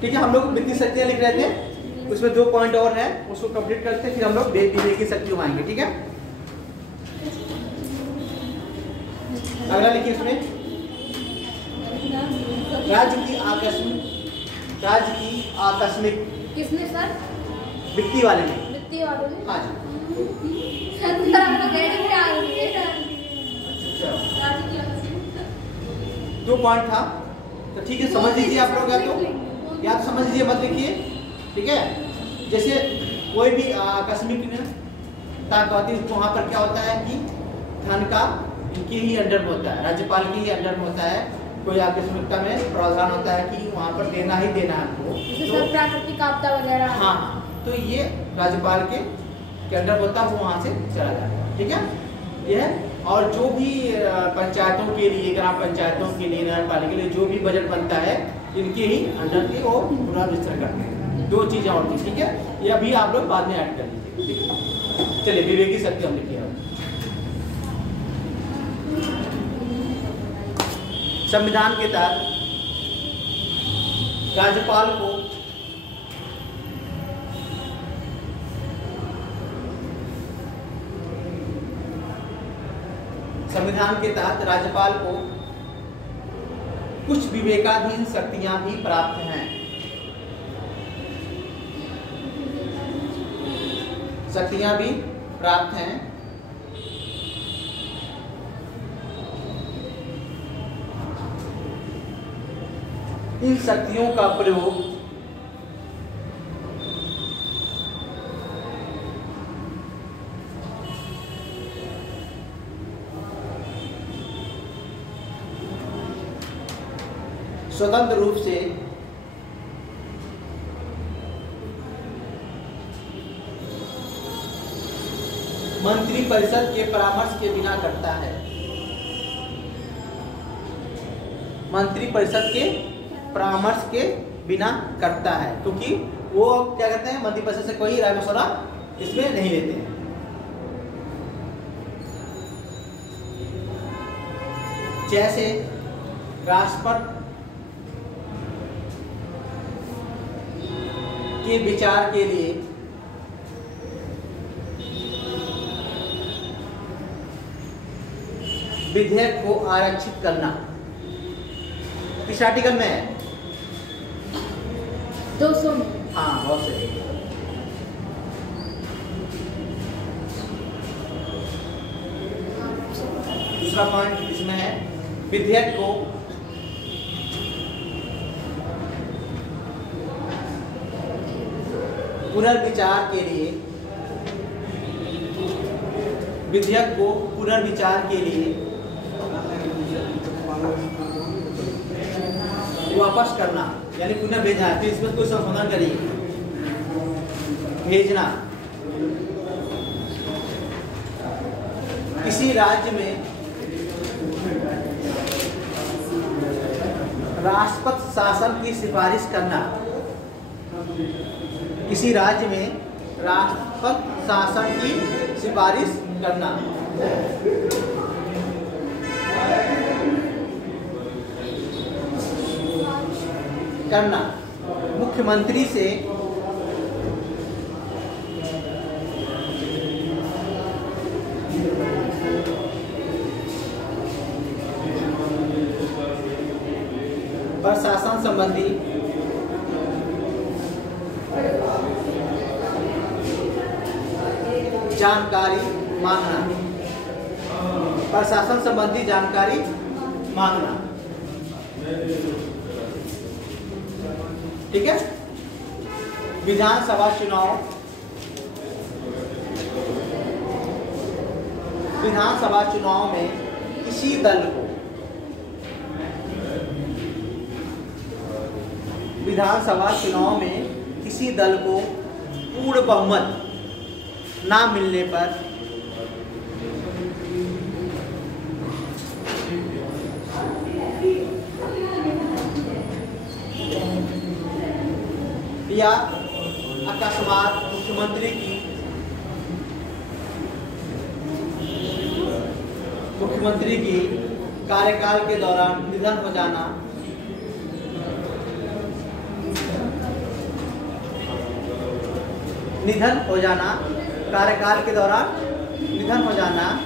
ठीक है, हम लोग वित्तीय शक्तियां लिख रहे थे, उसमें 2 पॉइंट और है, उसको कंप्लीट करते हैं, फिर हम लोग विवेकी शक्तियों आएंगे। ठीक है, अगला लिखिए इसमें राज्य की आकस्मिक किसने सर? वित्तीय वाले ने। वित्तीय वाले ने? हाँ जी। दो पॉइंट था तो ठीक है, समझ लीजिए आप लोग, या तो समझ लीजिए मत लिखिए। ठीक है, जैसे कोई भी आकस्मिक ताकत, वहाँ पर क्या होता है कि धन का इनके ही अंडर में होता है, राज्यपाल के ही अंडर में होता है। कोई आकस्मिकता में प्रावधान होता है कि वहाँ पर देना ही देना है हमको, तो प्राकृतिक आपदा वगैरह। हाँ, तो ये राज्यपाल के अंडर होता है, वो वहाँ से चला जाता है। ठीक है, ये है। और जो भी पंचायतों के लिए, ग्राम पंचायतों के लिए, नगर पालिका के लिए जो भी बजट बनता है, इनके ही अंडर के वो पूरा विस्तार करते हैं। 2 चीजें और थी। ठीक है, ये अभी आप लोग बाद में ऐड कर लीजिए। चलिए, विवेकी शक्ति हम लिखिए। संविधान के तहत राज्यपाल को कुछ विवेकाधीन शक्तियां भी प्राप्त हैं। इन शक्तियों का प्रयोग स्वतंत्र रूप से मंत्रिपरिषद के परामर्श के बिना करता है। मंत्रिपरिषद के परामर्श के बिना करता है, क्योंकि वो क्या करते हैं, मंत्रिपरिषद से कोई राय मशवरा इसमें नहीं लेते हैं। जैसे राष्ट्रपति के विचार के लिए विधेयक को आरक्षित करना। किस आर्टिकल में है? 200 में। हाँ, बहुत सही। दूसरा पॉइंट इसमें है, विधेयक को पुनर्विचार के लिए वापस करना, यानी पुनः भेजना, फिर इसमें कोई संशोधन करिए। भेजना किसी राज्य में राष्ट्रपति शासन की सिफारिश करना। किसी राज्य में राष्ट्रपति शासन की सिफारिश करना। मुख्यमंत्री से प्रशासन संबंधी जानकारी मांगना। प्रशासन संबंधी जानकारी मांगना। ठीक है, विधानसभा चुनाव में किसी दल को पूर्ण बहुमत ना मिलने पर या अकस्मात मुख्यमंत्री की कार्यकाल के दौरान निधन हो जाना निधन हो जाना, कार्यकाल के दौरान निधन हो जाना,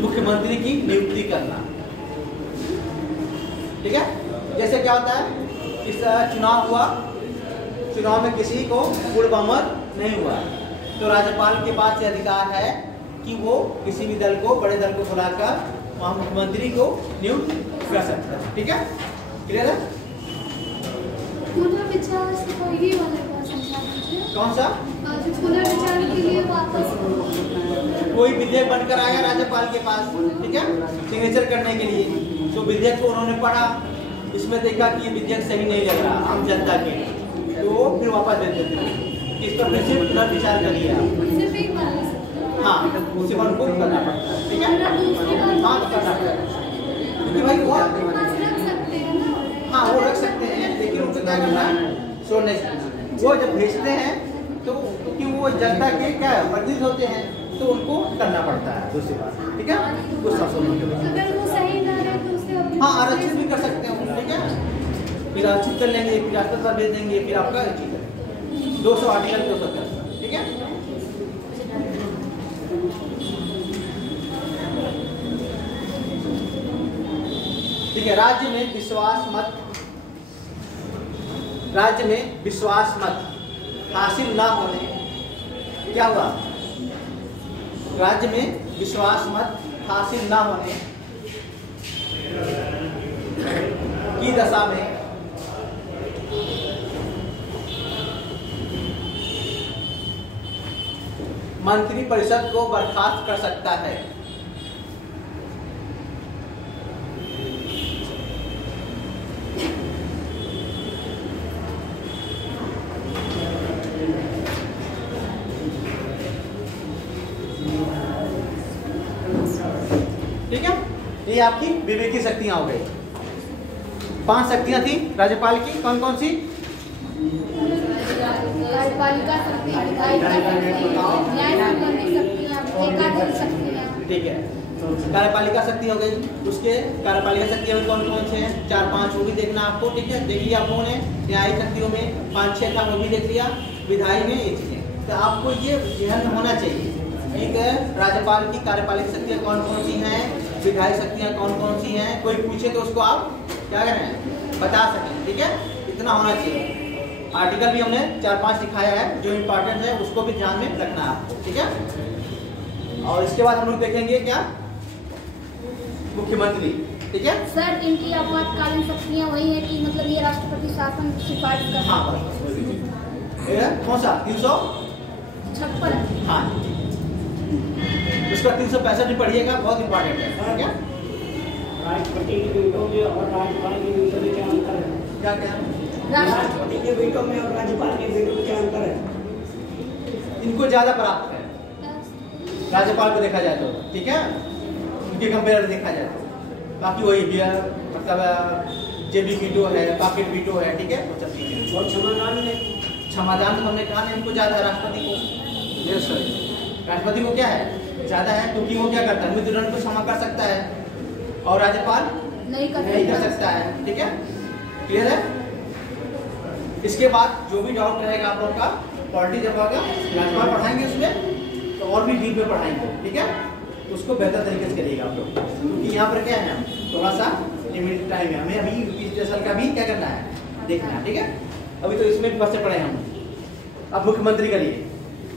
मुख्यमंत्री की नियुक्ति करना। ठीक है, जैसे क्या होता है, इस चुनाव हुआ, चुनाव में किसी को पूर्ण बहुमत नहीं हुआ, तो राज्यपाल के पास यह अधिकार है कि वो किसी भी दल को, बड़े दल को बुलाकर वहाँ मुख्यमंत्री को नियुक्त कर सकता है। ठीक है, क्लियर है? पुनर्विचार से कोई भी वाला का समझा दीजिए। कौन सा? जो पुनर्विचार के लिए वापस कोई विधेयक बनकर आया राज्यपाल के पास, ठीक है, सिग्नेचर करने के लिए, तो विधेयक को उन्होंने पढ़ा, इसमें देखा कि ये विधेयक सही नहीं लग रहा आम जनता के, तो फिर वापस दे देते हैं। इस पर फिर से पुनर्विचार करिए आप। सिर्फ एक बार ले सकते हैं। हाँ, उसी पर उनको करना पड़ता है। ठीक है, हाँ करना पड़ता है, क्योंकि भाई वो रख सकते हैं ना। हाँ वो रख सकते हैं, लेकिन उनको क्या करना है, सो नहीं, वो जब भेजते हैं तो क्योंकि वो जनता के क्या प्रतिनिधि होते हैं, तो उनको करना पड़ता है। दूसरी बात, ठीक है, कुछ अगर वो सही ना है तो उसे अपने हाँ आरक्षित भी कर सकते हैं, ठीक है, फिर आरक्षित कर लेंगे, फिर राष्ट्रपति साहब भेज देंगे, फिर आपका 200 आर्टिकल 270, ठीक है। ठीक है, राज्य में विश्वास मत हासिल ना होने, क्या हुआ, राज्य में विश्वास मत हासिल ना होने की दशा में मंत्रिपरिषद को बर्खास्त कर सकता है। ठीक है, ये आपकी विवेकी शक्तियां हो गई। 5 शक्तियां थी राज्यपाल की, कौन कौन सी? कार्यपालिका शक्ति, विधायिका शक्ति, न्याय संबंधी शक्तियां, एकाधिक शक्तियां। ठीक है, कार्यपालिका शक्ति हो गई। उसके कार्यपालिका शक्तियों में कौन कौन से हैं? 4-5 वो भी देखना आपको। ठीक है, देख लिया आप लोगों ने। न्यायिक शक्तियों में 5-6 था, वो भी देख लिया। विधायी में ये चीजें, तो आपको ये ध्यान होना चाहिए। एक राज्यपाल की कार्यपालिक शक्तियाँ कौन कौन सी हैं, विधायी शक्तियाँ कौन कौन सी हैं, कोई पूछे तो उसको आप क्या करें, बता सकें। ठीक है, इतना होना चाहिए। आर्टिकल भी हमने 4-5 दिखाया है, जो इम्पोर्टेंट है उसको भी ध्यान में रखना है आपको। ठीक है, और इसके बाद हम लोग देखेंगे क्या, मुख्यमंत्री। ठीक है सर, इनकी आपातकालीन शक्तियां वही है कि मतलब ये राष्ट्रपति शासन सिफारिश करता हाँ, कौन सा 356। हाँ, उसका 365 भी पढ़िएगा, बहुत इंपॉर्टेंट है। क्या राष्ट्रपति की वीटो में और राज्यपाल की वीटो में क्या अंतर है? क्या क्या राष्ट्रपति के वीटो में और राज्यपाल के वीटो में क्या अंतर है? इनको ज्यादा प्राप्त है राज्यपाल को देखा जाए तो। ठीक है, उनके कंपेयर देखा जाए तो। बाकी वही भी है, मतलब जेबी वीटो है, पॉकेट वीटो है। ठीक है, वो सब चीजें। और क्षमादान तो हमने कहा ना, इनको ज्यादा है राष्ट्रपति को। यस सर, राष्ट्रपति को क्या है, ज्यादा है, क्योंकि वो क्या करता है, मृत्युदंड को क्षमा कर सकता है, और राज्यपाल नहीं कर सकता है। ठीक है, क्लियर है। इसके बाद जो भी डाउट रहेगा आप लोग का, पॉलिटी जब होगा राज्यपाल पढ़ाएंगे उसमें, तो और भी डीप में पढ़ाएंगे। ठीक है, उसको बेहतर तरीके से करिएगा आप लोग, क्योंकि यहाँ पर क्या है, हम थोड़ा सा लिमिटेड टाइम है, हमें अभी यूपीएससी का भी क्या करना है, देखना है। ठीक है, अभी तो इसमें बस से पढ़े हम। अब मुख्यमंत्री का लिए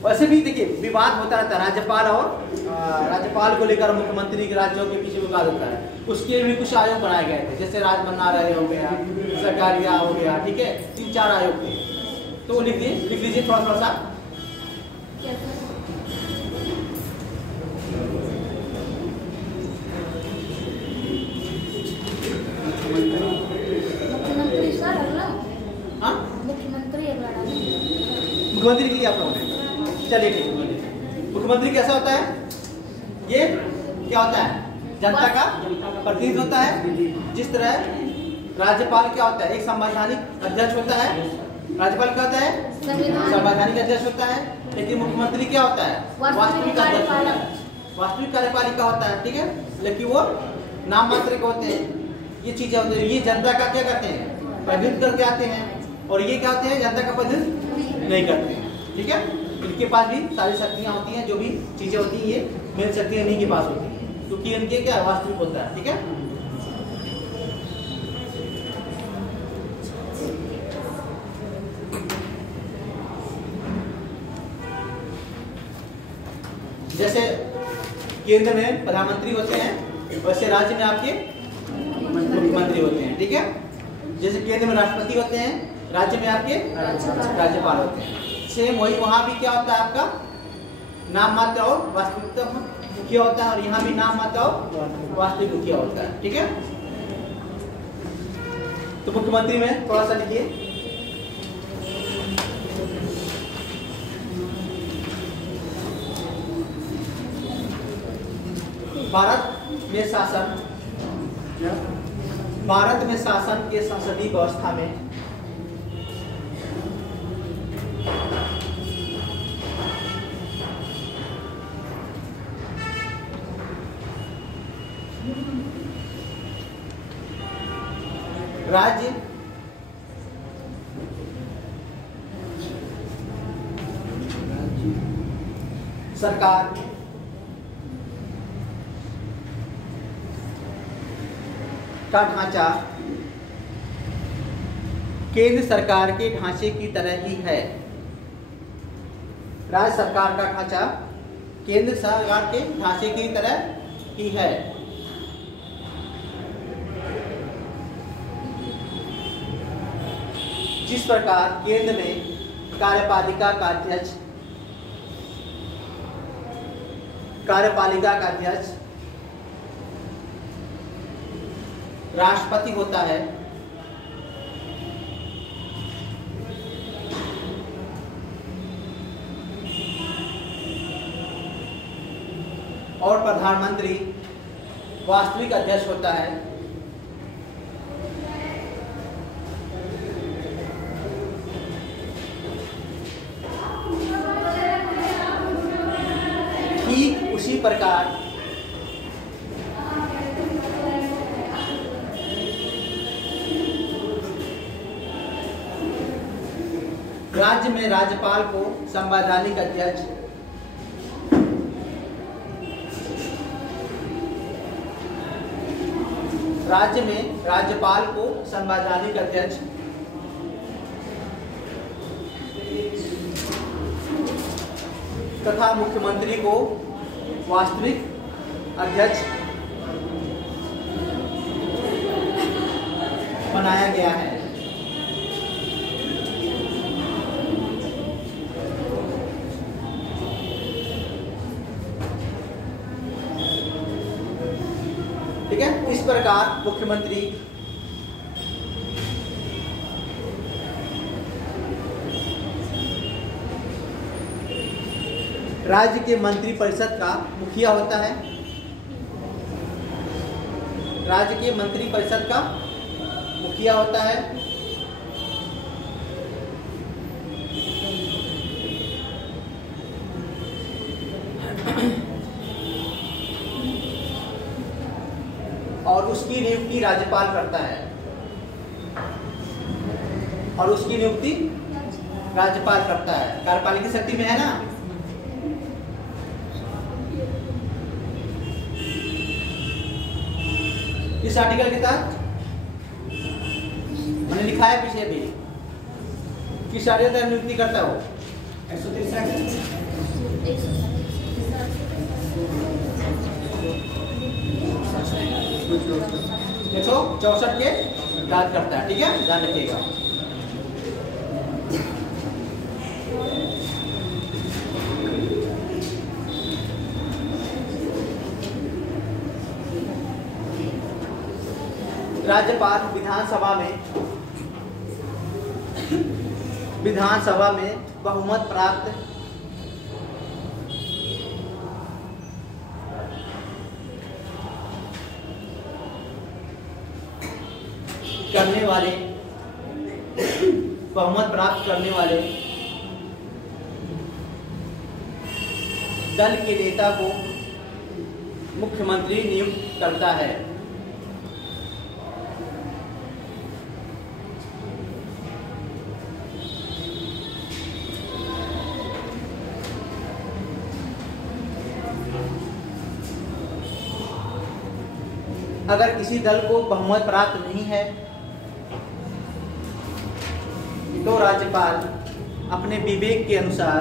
वैसे भी देखिए विवाद होता रहता है, राज्यपाल और राज्यपाल को लेकर मुख्यमंत्री के राज्यों के पीछे विवाद होता है। उसके भी कुछ आयोग बनाए गए थे, जैसे राज मन्नाराय हो गया, सरकारिया हो गया। ठीक है, 3-4 आयोग थे, तो लिख लीजिए थोड़ा सा। मुख्यमंत्री सर अगला, हाँ, मुख्यमंत्री अगला मुख्यमंत्री के लिए आप लोगों ने, चलिए ठीक। मुख्यमंत्री कैसा होता है, ये क्या होता है, जनता का प्रतिनिधि होता है। जिस तरह राज्यपाल क्या होता है, एक संवैधानिक अध्यक्ष होता है। राज्यपाल क्या होता है, संवैधानिक अध्यक्ष होता है। लेकिन मुख्यमंत्री क्या होता है, वास्तविक अध्यक्ष होता है, वास्तविक कार्यपालिका होता है। ठीक है, लेकिन वो नाम मात्र के होते हैं, ये चीजें होती हैं। ये जनता का क्या करते हैं, प्रतिनिधित्व करके आते हैं, और ये क्या होते हैं, जनता का प्रतिनिधित्व नहीं करते हैं। ठीक है, इनके पास भी सारी शक्तियां होती हैं, जो भी चीजें होती हैं ये मेन शक्तियां इन्हीं के पास होती हैं, क्योंकि इनके क्या वास्तविक होता है। ठीक है, जैसे केंद्र में प्रधानमंत्री होते हैं, वैसे राज्य में आपके मुख्यमंत्री होते हैं। ठीक है, जैसे केंद्र में राष्ट्रपति होते हैं, राज्य में आपके राज्यपाल होते हैं। सेम वही वहां भी क्या होता है, आपका नाम मात्र और वास्तविकता मुखिया होता है, और यहाँ भी नाम मात्र और वास्तविक मुखिया होता है। ठीक है, तो मुख्यमंत्री में थोड़ा सा लिखिए। भारत में शासन के संसदीय व्यवस्था में राज्य सरकार का ढांचा केंद्र सरकार के ढांचे की तरह ही है। राज्य सरकार का ढांचा केंद्र सरकार के ढांचे की तरह ही है। जिस प्रकार केंद्र में कार्यपालिका का अध्यक्ष राष्ट्रपति होता है, और प्रधानमंत्री वास्तविक अध्यक्ष होता है, ठीक उसी प्रकार राज्य में राज्यपाल को संवैधानिक अध्यक्ष तथा मुख्यमंत्री को वास्तविक अध्यक्ष बनाया गया है। ठीक है, इस प्रकार मुख्यमंत्री राज्य के मंत्रिपरिषद का मुखिया होता है। राज्य के मंत्रिपरिषद का मुखिया होता है, और उसकी नियुक्ति राज्यपाल करता है, कार्यपालिका शक्ति में है ना। इस आर्टिकल के तहत मैंने लिखा है पीछे भी, किस आर्टिकल तहत नियुक्ति करता है वो? 164 के तहत करता है। ठीक है, ध्यान रखिएगा। राज्यपाल विधानसभा में बहुमत प्राप्त करने वाले दल के नेता को मुख्यमंत्री नियुक्त करता है। अगर किसी दल को बहुमत प्राप्त नहीं है तो राज्यपाल अपने विवेक के अनुसार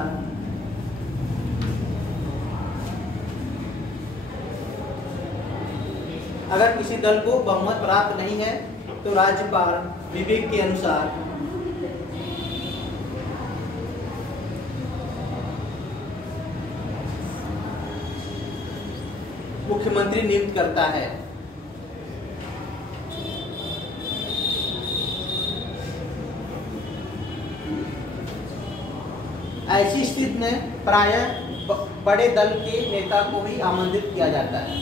अगर किसी दल को बहुमत प्राप्त नहीं है तो राज्यपाल विवेक के अनुसार मुख्यमंत्री नियुक्त करता है। ऐसी स्थिति में प्रायः बड़े दल के नेता को ही आमंत्रित किया जाता है।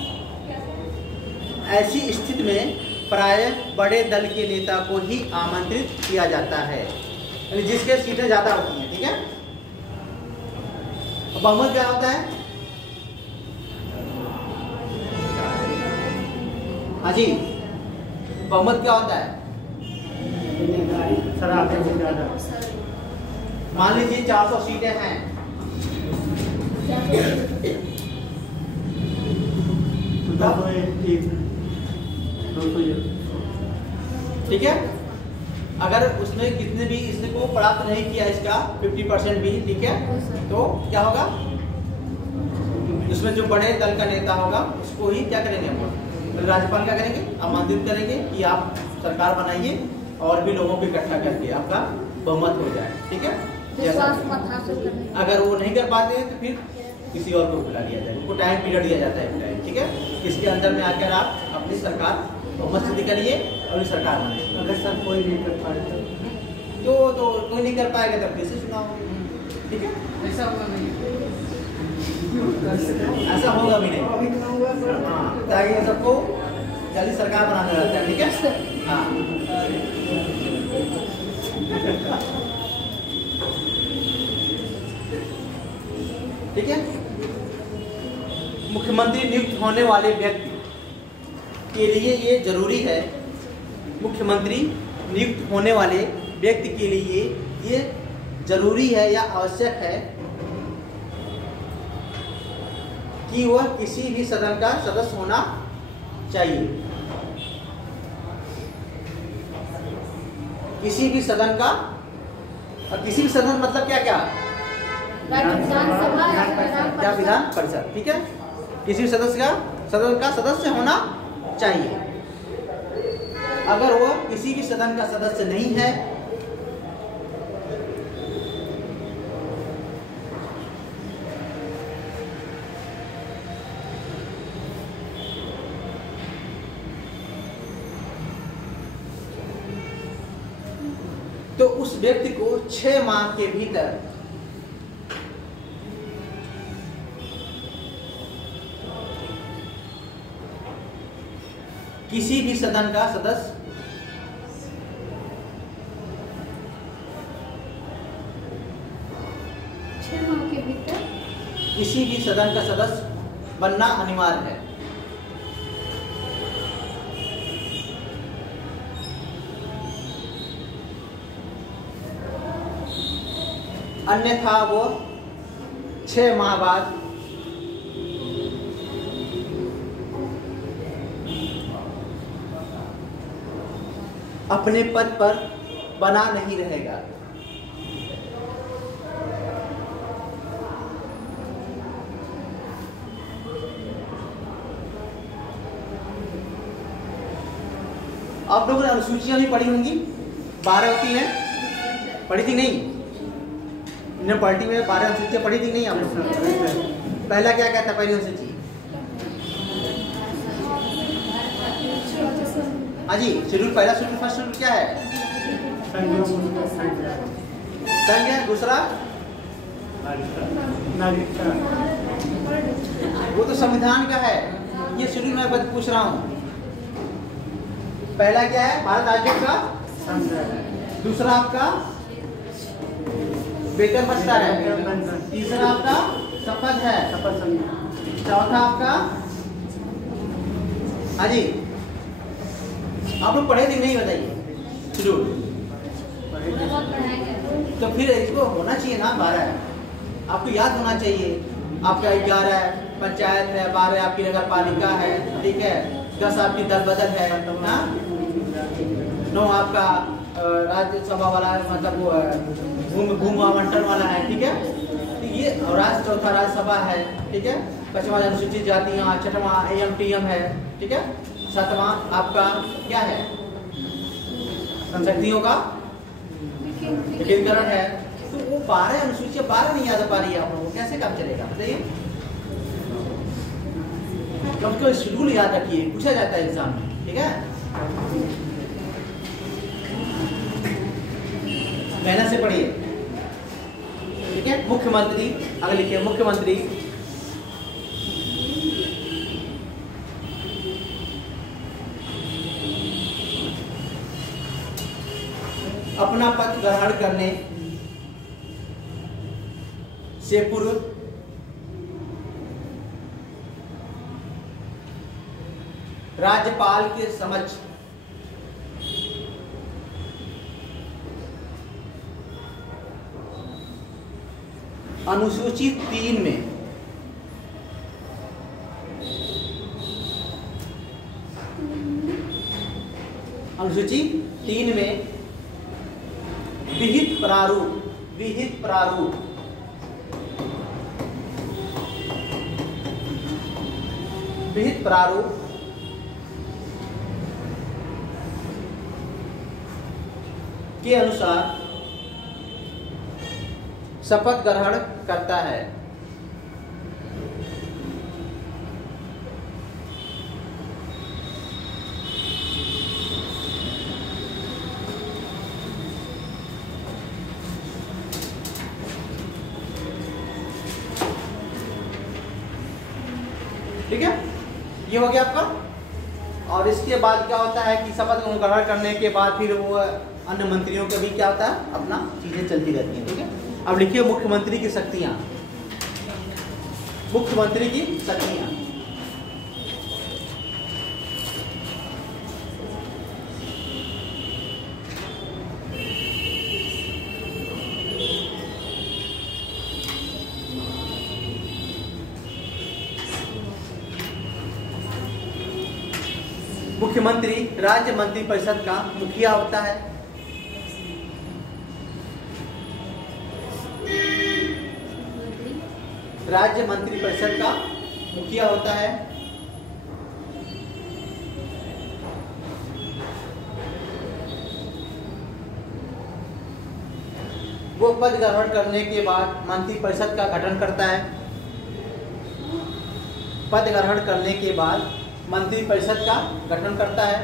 ऐसी स्थिति में प्रायः बड़े दल के नेता को ही आमंत्रित किया जाता है, यानी जिसके सीटें ज्यादा होती हैं। ठीक है, बहुमत क्या होता है? हाँ जी, बहुमत क्या होता है? मान लीजिए 400 सीटें हैं, ठीक है। अगर उसने कितने भी इसने को प्राप्त नहीं किया इसका 50% भी, ठीक है, तो क्या होगा? उसमें जो बड़े दल का नेता होगा उसको ही क्या करेंगे हम? राज्यपाल क्या करेंगे? आमंत्रित करेंगे कि आप सरकार बनाइए और भी लोगों को इकट्ठा करके आपका बहुमत हो जाए। ठीक है, अगर वो नहीं कर पाते हैं तो फिर किसी और को बुला लिया जाए, उनको टाइम पीरियड दिया जाता है। ठीक है, इसके अंदर में आकर आप अपनी सरकार बहुमत सिद्ध करिए और सरकार बनाइए। अगर सब कोई नहीं कर पाएगा तो कोई नहीं कर पाएगा तब कैसे चुनाव होगा? ठीक है, ऐसा होगा नहीं, ऐसा होगा भी नहीं। हाँ, ताकि सबको जल्दी सरकार बनाना रहता है। ठीक है, हाँ ठीक है। मुख्यमंत्री नियुक्त होने वाले व्यक्ति के लिए ये जरूरी है, मुख्यमंत्री नियुक्त होने वाले व्यक्ति के लिए ये जरूरी है या आवश्यक है कि वह किसी भी सदन का सदस्य होना चाहिए। किसी भी सदन का, और किसी भी सदन मतलब क्या क्या? या विधान परिषद। ठीक है, किसी भी सदन का सदस्य होना चाहिए। अगर वो किसी भी सदन का सदस्य नहीं है तो उस व्यक्ति को 6 माह के भीतर किसी भी सदन का सदस्य किसी भी सदन का सदस्य बनना अनिवार्य है। अन्यथा वो 6 माह बाद अपने पद पर बना नहीं रहेगा। आप लोगों ने अनुसूचियां भी पढ़ी होंगी, 12 होती हैं, पढ़ी थी नहीं? इन्हें पार्टी में 12 अनुसूचियां पढ़ी थी नहीं आप लोग? पहला क्या कहता है पहली अनुसूची? हाँ जी, शेड्यूल पहला शेड्यूल फर्स्ट शेड्यूल क्या है? संघ है। दूसरा वो तो संविधान का है, ये शेड्यूल मैं पूछ रहा हूँ। पहला क्या है? भारत राज्यों का। दूसरा आपका वेतन भत्ता है। तीसरा आपका शपथ है। चौथा आपका, हाँ जी, आप लोग पढ़े थे नहीं? बताइए शेड्यूल। तो फिर इसको होना चाहिए ना 12, आपको याद होना चाहिए। आपका 11 पंचायत है, 12 आपकी नगर पालिका है, ठीक है, 10 आपकी दल बदल है ना, 9 आपका राज्यसभा वाला मतलब वो भूमि आवंटन वाला है, ठीक है। तो ये चौथा राज्यसभा है, ठीक है। 5वां अनुसूचित जातियां, 6वां AMTM है, ठीक है। 7वां आपका क्या है, संशक्तियों का विकेंद्रीकरण है। तो वो 12 अनुसूचियां 12 नहीं याद पा रही है आप लोगों को, कैसे काम चलेगा बताइए। तो शेड्यूल याद रखिए, पूछा जाता है एग्जाम में, ठीक है। मेहनत से पढ़िए, ठीक है। मुख्यमंत्री, आगे लिखिए मुख्यमंत्री अपना पद ग्रहण करने से पूर्व राज्यपाल के समक्ष अनुसूची 3 में विहित प्रारूप के अनुसार शपथ ग्रहण करता है। ठीक है, ये हो गया आपका। और इसके बाद क्या होता है कि शपथ ग्रहण करने के बाद फिर वो अन्य मंत्रियों का भी क्या होता है, अपना चीजें चलती रहती हैं, ठीक है। अब लिखिए मुख्यमंत्री की शक्तियां, मुख्यमंत्री की शक्तियां। मुख्यमंत्री राज्य मंत्रिपरिषद का मुखिया होता है। राज्य मंत्रिपरिषद का मुखिया होता है। वो पद ग्रहण करने के बाद मंत्रिपरिषद का गठन करता है। पद ग्रहण करने के बाद मंत्रिपरिषद का गठन करता है।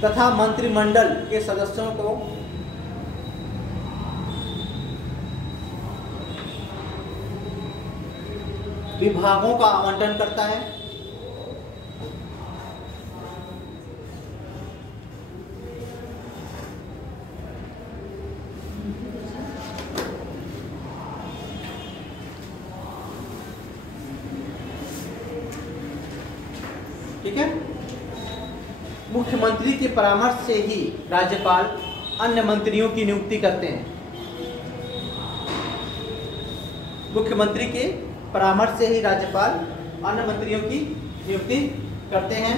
तथा मंत्रिमंडल के सदस्यों को विभागों का आवंटन करता है। ठीक है, मुख्यमंत्री के परामर्श से ही राज्यपाल अन्य मंत्रियों की नियुक्ति करते हैं। मुख्यमंत्री के परामर्श से ही राज्यपाल अन्य मंत्रियों की नियुक्ति करते हैं।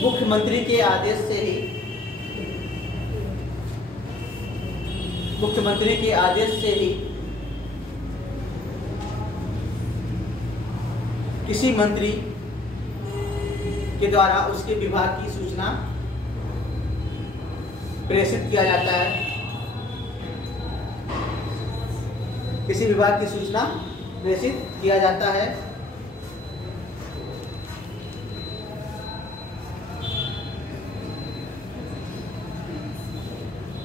मुख्यमंत्री के आदेश से ही किसी मंत्री के द्वारा उसके विभाग की सूचना प्रेषित किया जाता है। किसी विभाग की सूचना प्रेषित किया जाता है।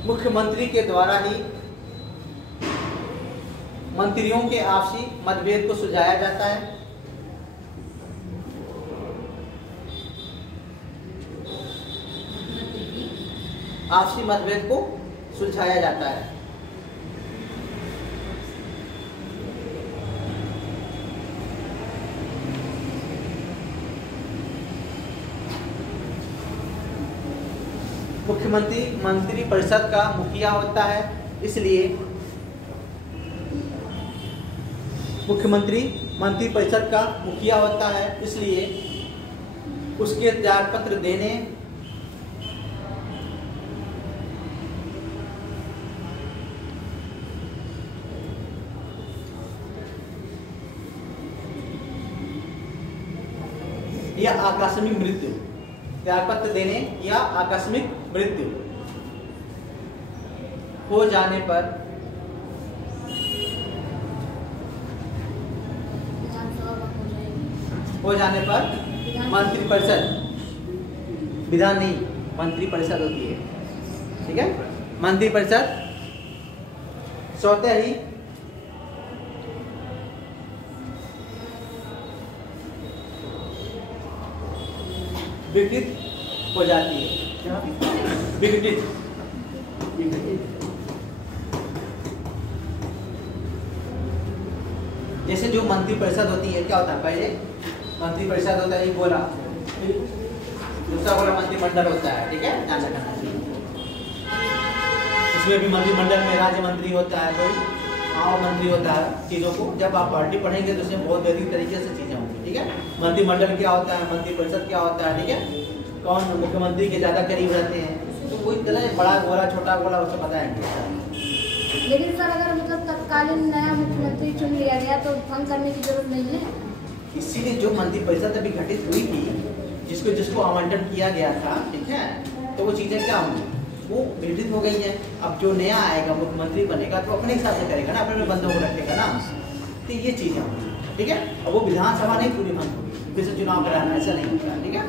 मुख्यमंत्री के द्वारा ही मंत्रियों के आपसी मतभेद को सुलझाया जाता है। आपसी मतभेद को सुलझाया जाता है। मुख्यमंत्री मंत्री परिषद का मुखिया होता है, इसलिए मुख्यमंत्री मंत्री परिषद का मुखिया होता है, इसलिए उसके त्याग पत्र देने या आकस्मिक मृत्यु, त्यागपत्र देने या आकस्मिक मृत्यु हो जाने पर मंत्री परिषद, विधान नहीं मंत्री परिषद होती है, ठीक है। मंत्री परिषद स्वतः ही विघटित हो जाती है। क्या विघटित? जैसे जो मंत्री परिषद होती है, क्या होता है, पहले मंत्री परिषद होता है, एक गोला, दूसरा गोला मंत्रिमंडल होता है, ठीक है, ध्यान रखना चाहिए। उसमें भी मंत्रिमंडल में राज्य मंत्री होता है, कोई और मंत्री होता है। चीज़ों को जब आप पॉलिटी पढ़ेंगे तो उसमें बहुत बेहतरीन तरीके से चीज़ें होंगी, ठीक है। मंत्रिमंडल क्या होता है, मंत्री परिषद क्या होता है, ठीक है, कौन मुख्यमंत्री के ज़्यादा करीब रहते हैं, तो कोई तरह बड़ा गोला छोटा गोला उसको बताएंगे। लेकिन सर अगर मतलब तत्कालीन नया मुख्यमंत्री चुन लिया गया तो भंग करने की जरूरत नहीं है। इसीलिए जो मंत्री परिषद अभी गठित हुई थी, जिसको आवंटन किया गया था, ठीक है, तो वो चीज़ें क्या होंगी, वो विघटित हो गई है। अब जो नया आएगा मुख्यमंत्री बनेगा तो अपने हिसाब से करेगा ना, अपने बंदों को रखेगा ना, तो ये चीज़ें होंगी, ठीक है। अब वो विधानसभा नहीं पूरी बंद होगी, फिर से चुनाव कराना, ऐसा नहीं होता, ठीक है।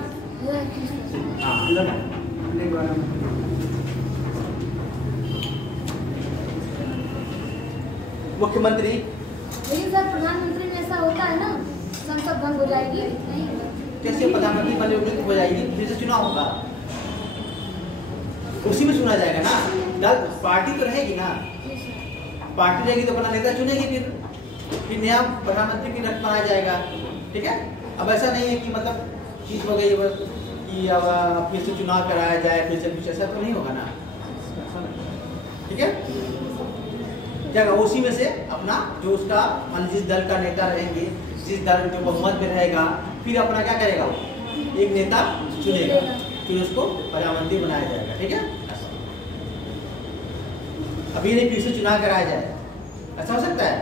मुख्यमंत्री, लेकिन सर प्रधानमंत्री में ऐसा होता है ना, संसद भंग हो जाएगी, नहीं कैसे प्रधानमंत्री बने हो जाएगी, फिर से चुनाव होगा, उसी में चुना जाएगा ना। पार्टी तो रहेगी ना, पार्टी रहेगी तो अपना नेता चुनेगी, फिर नया प्रधानमंत्री भी बनाया जाएगा, ठीक है। अब ऐसा नहीं है कि मतलब चीज हो गई कि अब फिर से चुनाव कराया जाए, फिर से कुछ ऐसा तो नहीं होगा ना, ठीक है। क्या उसी में से अपना जो उसका जिस दल का नेता रहेंगे, जिस दल जो बहुमत में रहेगा, फिर अपना क्या करेगा, वो एक नेता चुनेगा, फिर उसको प्रधानमंत्री बनाया जाएगा, ठीक है। अभी नहीं फिर से चुनाव कराया जाए, ऐसा हो सकता है?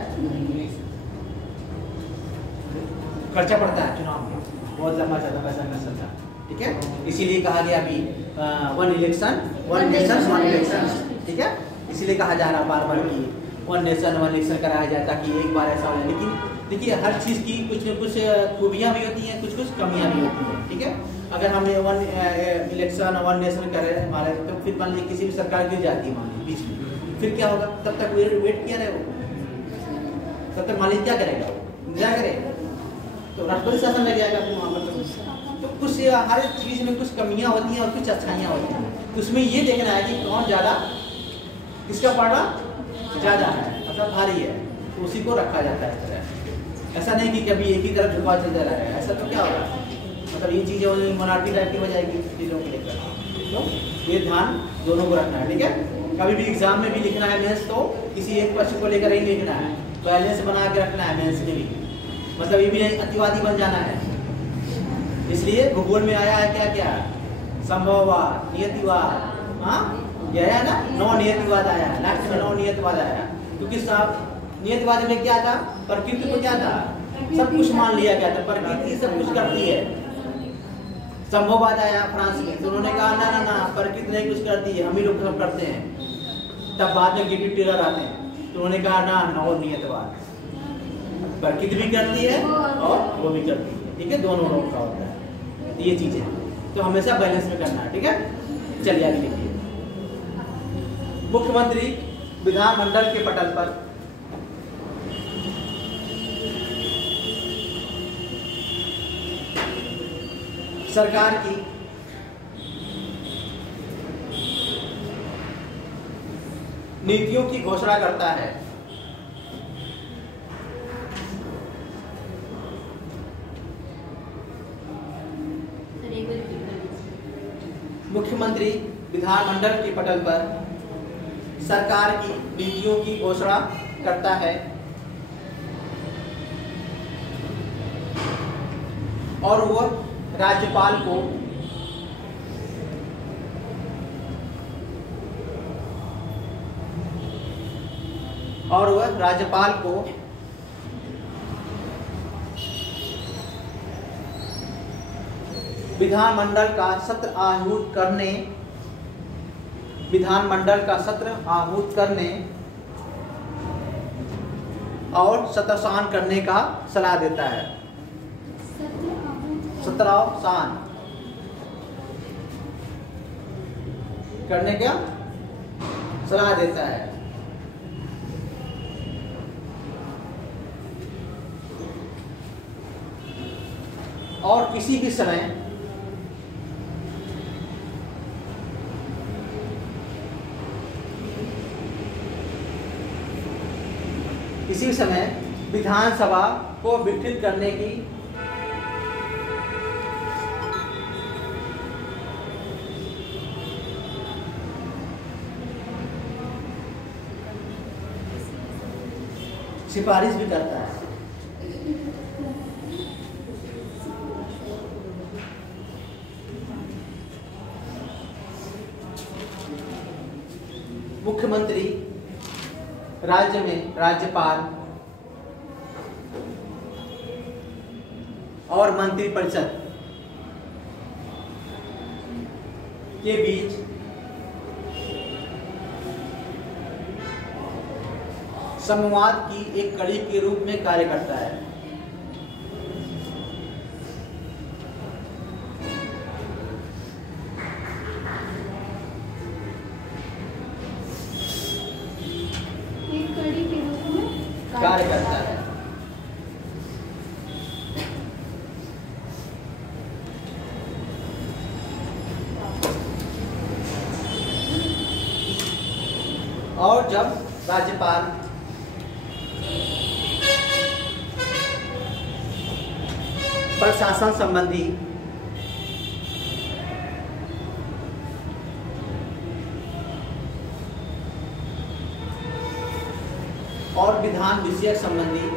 खर्चा पड़ता है चुनाव में, बहुत लंबा ज़्यादा पैसा खर्च होता है, ठीक है। इसीलिए कहा गया अभी one election one nation one election, ठीक है। इसीलिए कहा जा रहा बार बार कि वन नेशन वन इलेक्शन कराया जाए, ताकि एक बार ऐसा हो जाए। लेकिन देखिए हर चीज़ की कुछ न कुछ खूबियाँ भी होती हैं, कुछ कुछ कमियाँ भी होती हैं, ठीक है। अगर हमने वन इलेक्शन वन नेशन करे हमारे, तो फिर मान लीजिए किसी भी सरकार गिर जाती है मान लीजिए बीच में, फिर क्या होगा, तब तक वेट किया रहे वो, तब तक मान लीजिए क्या करेगा, इंतजार करेगा, तो राष्ट्रपति शासन लग जाएगा फिर वहाँ पर। तो कुछ हर चीज़ में कुछ कमियाँ होती हैं और कुछ अच्छाइयाँ होती हैं, तो उसमें ये देखना है कि कौन ज़्यादा, किसका पड़ा ज़्यादा है, मतलब भारी है, तो उसी को रखा जाता है इस तरह। ऐसा नहीं कि कभी एक ही तरफ झुकाव चलता रहेगा, ऐसा तो क्या होगा, मतलब ये चीज़ें मोनार्की टाइप की हो जाएगी चीज़ों को लेकर, तो ये ध्यान दोनों को रखना है, ठीक है। कभी भी एग्जाम में भी लिखना है मेंस, तो किसी एक पक्ष को लेकर ही लिखना है, बैलेंस बना के रखना है मेंस में भी, मतलब ये भी नहीं अतिवादी बन जाना है। इसलिए भूगोल में आया है क्या क्या, संभववाद, नियतिवाद, हाँ यह है ना, नौ नियतिवाद आया है, लास्ट में नौ नियतिवाद आया, क्योंकि साहब नियतिवाद में क्या था, प्रकृति को क्या था, सब कुछ मान लिया गया था, प्रकृति सब कुछ करती है। संभववाद आया फ्रांस में, तो उन्होंने कहा ना ना ना, प्रकृति नहीं कुछ करती है, हम ही लोग सब करते हैं। तब बाद में गिटी टेलर आते हैं, तो उन्होंने कहा ना, नौ नियतवाद, प्रकृति भी करती है और वो भी करती है, ठीक है, दोनों लोगों का होता है। तो ये चीजें तो हमेशा बैलेंस में करना है, ठीक है। चलिए आगे लिखिए। मुख्यमंत्री विधानमंडल के पटल पर सरकार की नीतियों की घोषणा करता है। मुख्यमंत्री विधानमंडल के पटल पर सरकार की नीतियों की घोषणा करता है और वह राज्यपाल को विधानमंडल का सत्र आहूत करने और शतसान करने का सलाह देता है। शतसान करने का सलाह देता है। और किसी भी समय विधानसभा को विघटित करने की सिफारिश भी करता है। मुख्यमंत्री राज्य में राज्यपाल और मंत्रिपरिषद के बीच संवाद की एक कड़ी के रूप में कार्य करता है। एक कड़ी के रूप में कार्य करता है। और जब राज्यपाल प्रशासन संबंधी और विधान विषयक संबंधी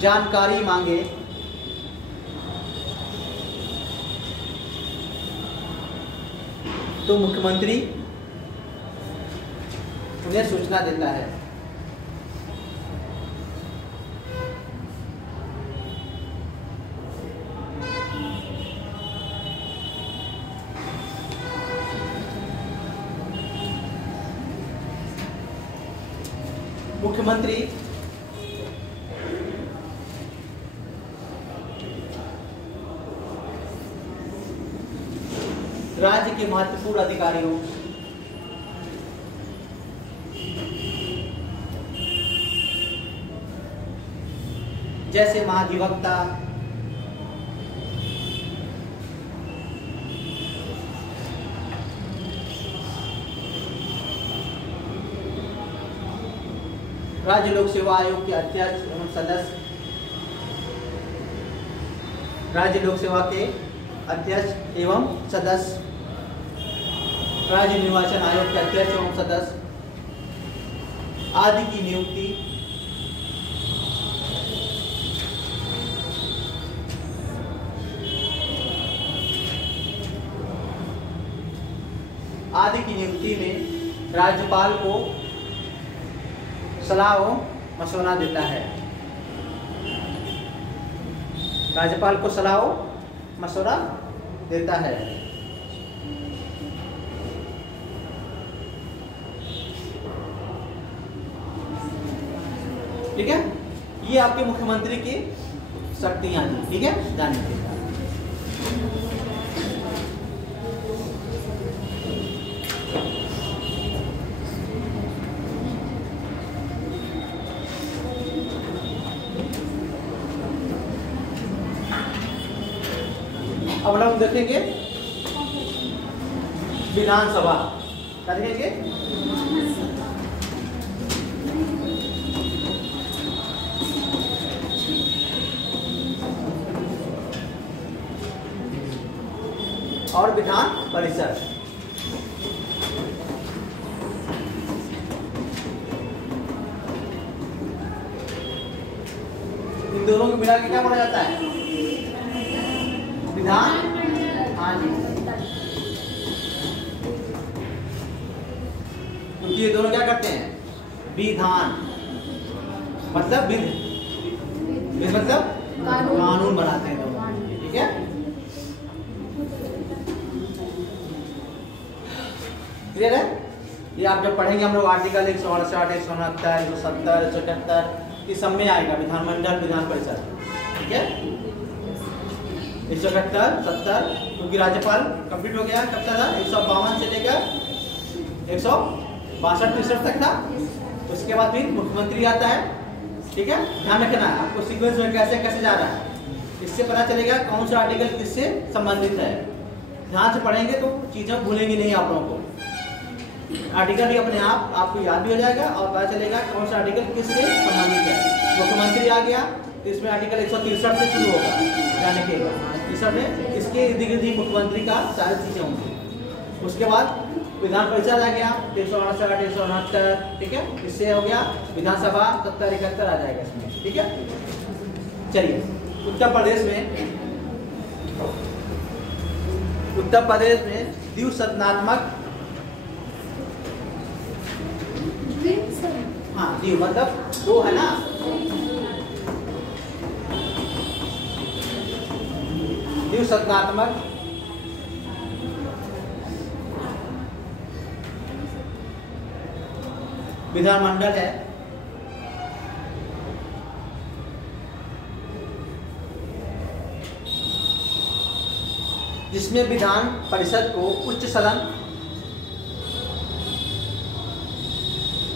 जानकारी मांगे तो मुख्यमंत्री उन्हें सूचना देता है। मुख्यमंत्री राज्य के महत्वपूर्ण अधिकारियों जैसे महाधिवक्ता, राज्य लोक सेवा आयोग के अध्यक्ष एवं सदस्य, राज्य लोक सेवा के अध्यक्ष एवं सदस्य, राज्य निर्वाचन आयोग के अध्यक्ष एवं सदस्य आदि की नियुक्ति में राज्यपाल को सलाह व मशवरा देता है। राज्यपाल को सलाह व मशवरा देता है। ठीक है, ये आपके मुख्यमंत्री की शक्तियां थी। ठीक है, जानिए। अब हम देखेंगे विधानसभा, क्या देखेंगे? और विधान परिषद। इन दोनों को मिला के क्या बोला जाता है? विधान। हाँ जी, क्योंकि ये दोनों क्या करते हैं? विधान मतलब विध मतलब कानून बनाते हैं दोनों, ठीक है? क्लियर है? ये आप जब पढ़ेंगे हम लोग आर्टिकल 168, 169, 170, 178 ये सब में आएगा विधानमंडल, विधान परिषद, ठीक है? 171, 70 क्योंकि राज्यपाल कंप्लीट हो गया, कब तक था? 152 से लेकर 162-63 तक था। उसके बाद फिर मुख्यमंत्री आता है, ठीक है? ध्यान रखना है आपको सीक्वेंस में कैसे कैसे जा रहा है, इससे पता चलेगा कौन सा आर्टिकल किससे संबंधित है। ध्यान से पढ़ेंगे तो चीजें भूलेंगे नहीं आप लोगों को। आर्टिकल भी अपने आप आपको याद भी हो जाएगा और पता चलेगा कौन सा आर्टिकल किससे संबंधित है। मुख्यमंत्री आ गया तो इसमें आर्टिकल 163 से शुरू होगा, ध्यान रखिएगा। 163 में इसके इर्द गिर्द मुख्यमंत्री का सारी चीजें होंगी। उसके बाद विधान परिषद आ गया 168, 169, ठीक है? इससे हो गया विधानसभा 70, 71 आ जाएगा इसमें, ठीक है? चलिए, उत्तर प्रदेश में द्विसदनात्मक, हाँ द्विव मतलब दो है ना, द्विसदनात्मक विधानमंडल है। जिसमें विधान परिषद को उच्च सदन,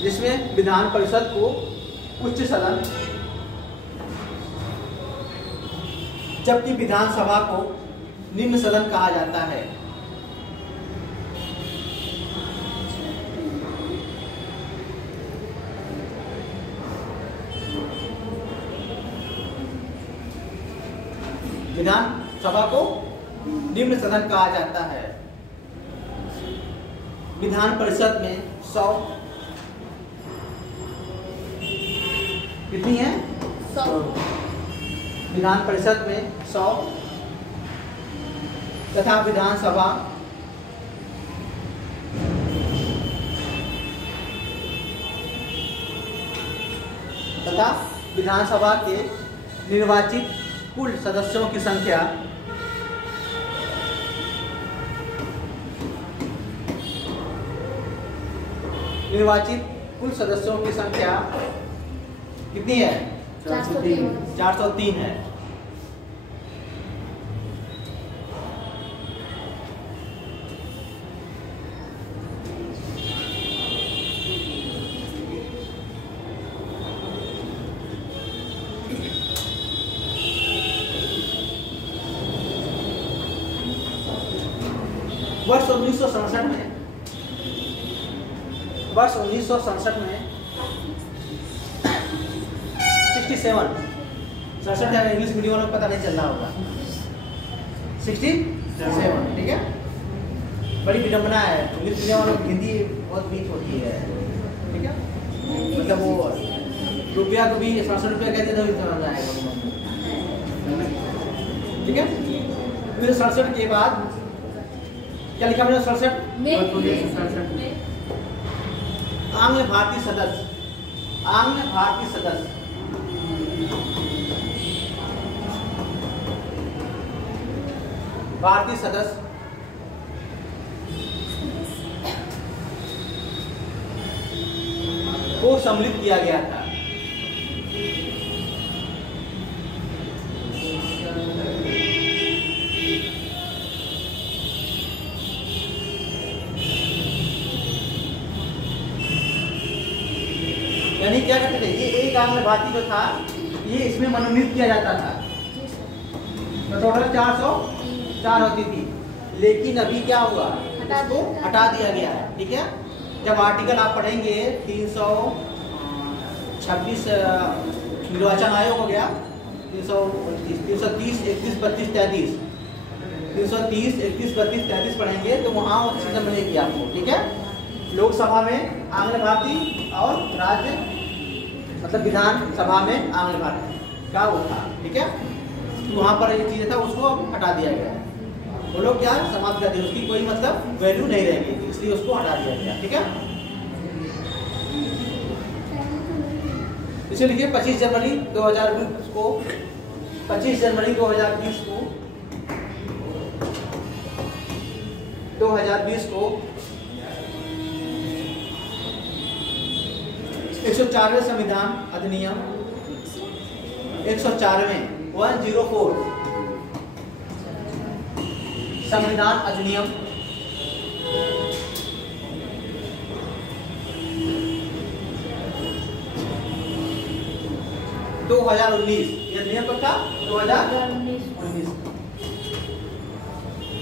जिसमें विधान परिषद को उच्च सदन जबकि विधानसभा को निम्न सदन कहा जाता है। विधानसभा को निम्न सदन कहा जाता है। विधान परिषद में 100 कितनी है? 100। विधान परिषद में 100 तथा विधानसभा के निर्वाचित कुल सदस्यों की संख्या कितनी है? 403 है। वर्ष 1967 में 67 है, इंग्लिश मीडियम वालों को पता नहीं चल रहा होगा। 67, ठीक है? बड़ी विडंबना है, इंग्लिश मीडियम वालों की हिंदी बहुत वीक होती है, ठीक है? मतलब वो रुपया को भी 67 रुपया कहते तो समझ आएगा, ठीक है? फिर 67 के बाद क्या लिखा मैंने? 67 आंग्ल भारतीय सदस्य को सम्मिलित किया गया था। यानी क्या करते थे, ये एक आंग्ल भारतीय जो था ये इसमें मनोनीत किया जाता था। तो टोटल 400 4 होती थी, लेकिन अभी क्या हुआ, उसको हटा दिया गया है। ठीक है, जब आर्टिकल आप पढ़ेंगे 326 निर्वाचन आयोग हो गया, 330, 31, 32, 33, 330, 31, 32, 33 पढ़ेंगे तो वहाँ वो चीज़ें मिलेगी आपको। ठीक है, लोकसभा में आंग्ल भारती और राज्य मतलब विधान सभा में आंग्ल भारती का वो था। ठीक है, वहाँ पर ये चीज़ था, उसको हटा दिया गया। वो लोग क्या समाप्त कर दिए, उसकी कोई मतलब वैल्यू नहीं रहेगी, इसलिए उसको हटा दिया गया। ठीक है, इसे लिखिए 25 जनवरी 2020 को 25 जनवरी 2020 को 104वें संविधान अधिनियम 104वें 104 संविधान अधिनियम 2019, ये अधिनियम कब था, 2019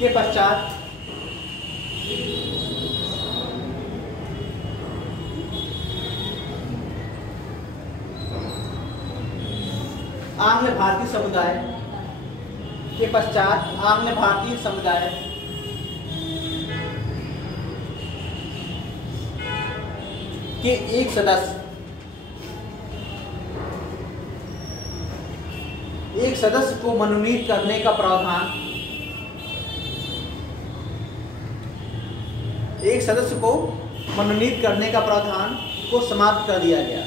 के पश्चात आंग्ल भारतीय समुदाय के पश्चात आंग्ल भारतीय समुदाय के एक सदस्य को मनोनीत करने का प्रावधान, एक सदस्य को मनोनीत करने का प्रावधान को समाप्त कर दिया गया।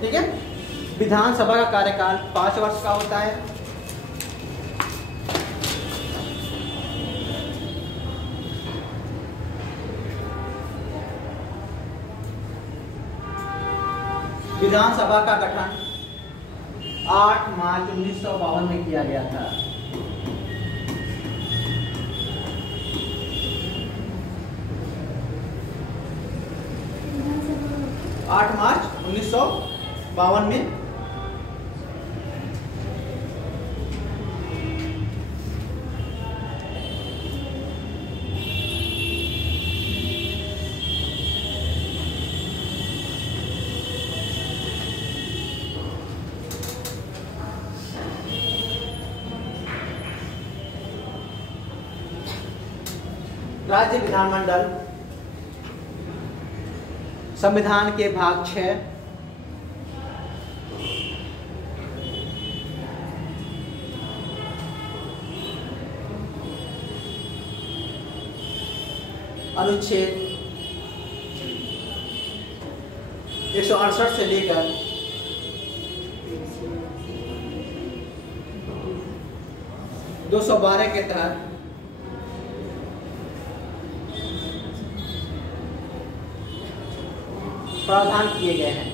ठीक है, विधानसभा का कार्यकाल 5 वर्ष का होता है। विधानसभा का गठन 8 मार्च 1952 में किया गया था। आठ मार्च 1952 में राज्य विधानमंडल संविधान के भाग 6 अनुच्छेद 168 से लेकर 212 के तहत प्रावधान किए गए हैं,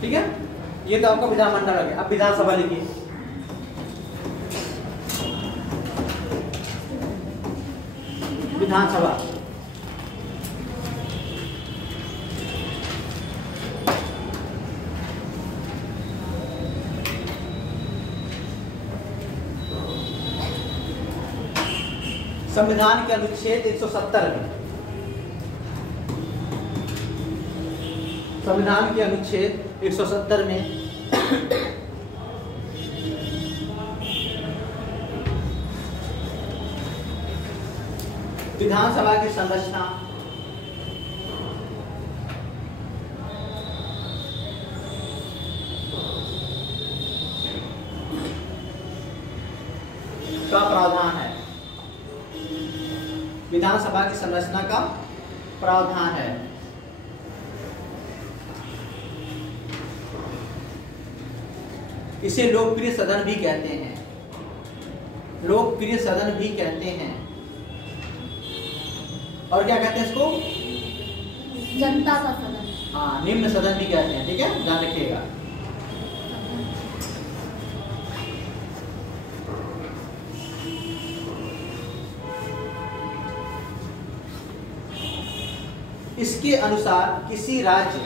ठीक है। ये तो आपका विधानमंडल हो गया। अब विधानसभा लिखिए। विधानसभा संविधान के अनुच्छेद 170 में, संविधान के अनुच्छेद 170 में विधानसभा की संरचना का प्रावधान है, विधानसभा की संरचना का प्रावधान है। इसे लोकप्रिय सदन भी कहते हैं, लोकप्रिय सदन भी कहते हैं। और क्या कहते हैं इसको? जनता का सदन। हाँ, निम्न सदन भी कहते हैं, ठीक है, ध्यान रखिएगा। इसके अनुसार किसी राज्य,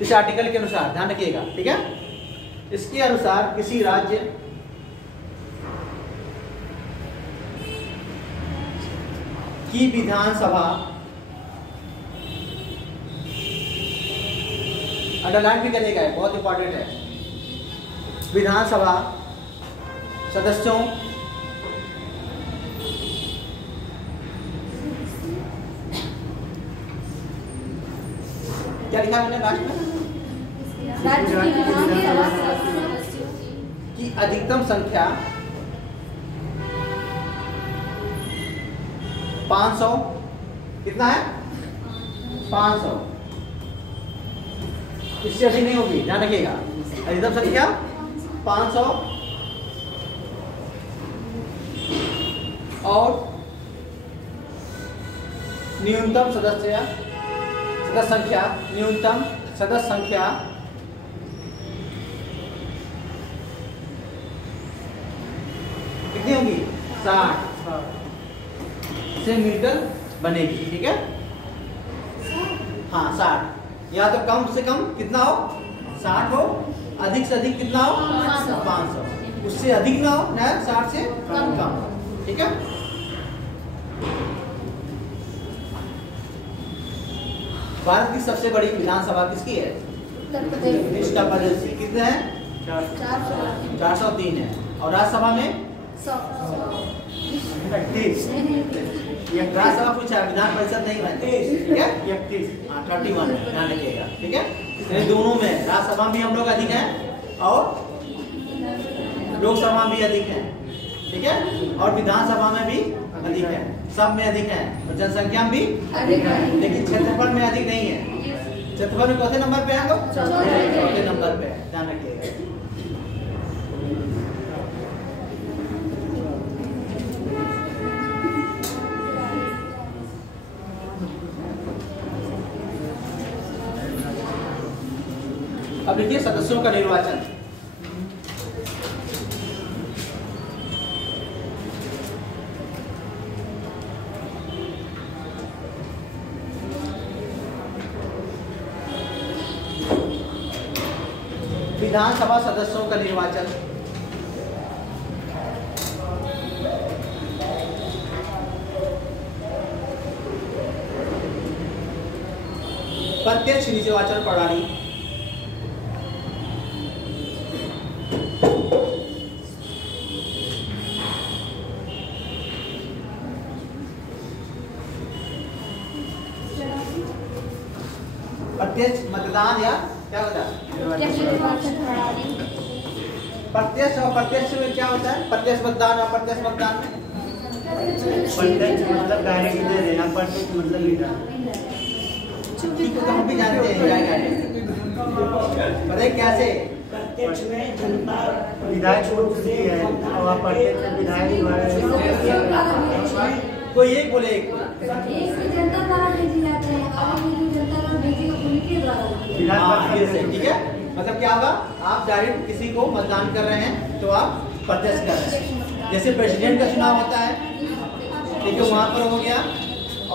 इस आर्टिकल के अनुसार ध्यान रखिएगा, ठीक है, इसके अनुसार किसी राज्य की विधानसभा, अंडरलाइन भी करेगा, बहुत इंपॉर्टेंट है, विधानसभा सदस्यों क्या लिखा मैंने लास्ट में? राज्य की विधानसभा सदस्यों की अधिकतम संख्या 500, कितना है? 500, इससे अधिक नहीं होगी, ध्यान रखिएगा। अधिकतम संख्या 500 और न्यूनतम सदस्य संख्या, न्यूनतम सदस्य संख्या कितनी होगी? 60 से मिलकर बनेगी, ठीक है। हाँ 60, या तो कम से कम कितना हो? 60 हो, अधिक से अधिक कितना हो? 500, उससे अधिक ना हो, ना 60 से कम हो, ठीक है। भारत की सबसे बड़ी विधानसभा किसकी है? उत्तर प्रदेश। उत्तर प्रदेश की। कितने हैं? 403 है। और राज्यसभा में 31, राज्यसभा पूछा, विधान परिषद नहीं बनती, ठीक है, 31, हाँ 31 है, ध्यान रखिएगा, ठीक है। इन दोनों में राज्यसभा भी हम लोग अधिक हैं और लोकसभा भी अधिक है, ठीक है, और विधानसभा में भी अधिक है, सब में अधिक है, और जनसंख्या में भी अधिक है, लेकिन क्षेत्रफल में अधिक नहीं है। क्षेत्रफल में कौन नंबर पे है? चौथे नंबर पे, ध्यान रखिएगा। अब लिखिए सदस्यों का निर्वाचन। विधानसभा सदस्यों का निर्वाचन प्रत्यक्ष निर्वाचन प्रणाली प्रत्यक्ष मतदान या क्या होता है? प्रत्यक्ष और प्रत्यक्ष में क्या होता है? प्रत्यक्ष मतदान और प्रत्यक्ष मतदान में प्रत्यक्ष मतलब डायरेक्ट दे देना, प्रत्यक्ष मतलब लीडर। तो हम भी जानते हैं पता है कैसे? प्रत्यक्ष में जनता विधायक वोट देती है और प्रत्यक्ष विधायक कोई एक बोले, एक जनता द्वारा भेजी जाते हैं और जनता द्वारा भेजी उनके द्वारा। ये सही, ठीक है। मतलब क्या होगा? आप डायरेक्ट किसी को मतदान कर रहे हैं तो आप प्रत्यक्ष कर रहे हैं। जैसे प्रेसिडेंट का चुनाव होता है, ठीक है, वहाँ पर हो गया।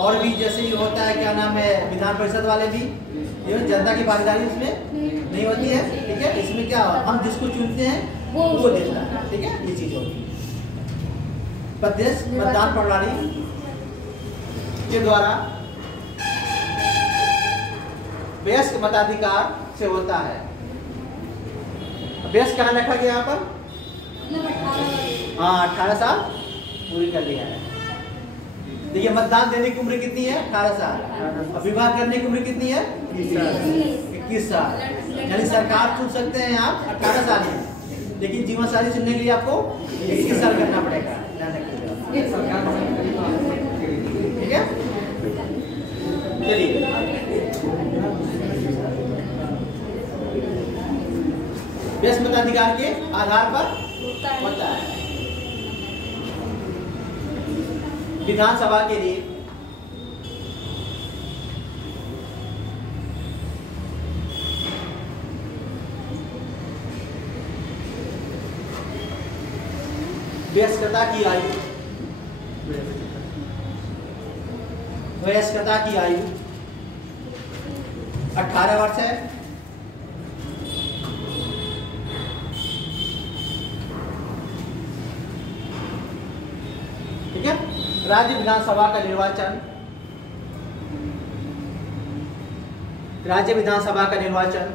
और भी जैसे ये होता है, क्या नाम है, विधान परिषद वाले भी, ये जनता की भागीदारी उसमें नहीं होती है, ठीक है। इसमें क्या, हम जिसको चुनते हैं वो देता है, ठीक है, ये चीज होती है। प्रत्यक्ष मतदान प्रणाली के द्वारा वयस्क मताधिकार से होता है। वयस्क कहाँ लिखा गया यहाँ पर? हाँ 18 साल पूरी कर लिया है। देखिए मतदान देने की उम्र कितनी है? 18 साल। और विवाह करने की उम्र कितनी है? 21 साल। यानी सरकार चुन सकते हैं आप 18 साल में, लेकिन जीवन साथी चुनने के लिए आपको 21 साल करना पड़ेगा, ठीक है। चलिए वयस्क मताधिकार के आधार पर होता है। विधानसभा के लिए वयस्कता की आयु 18 वर्ष है। ठीक है। राज्य विधानसभा का निर्वाचन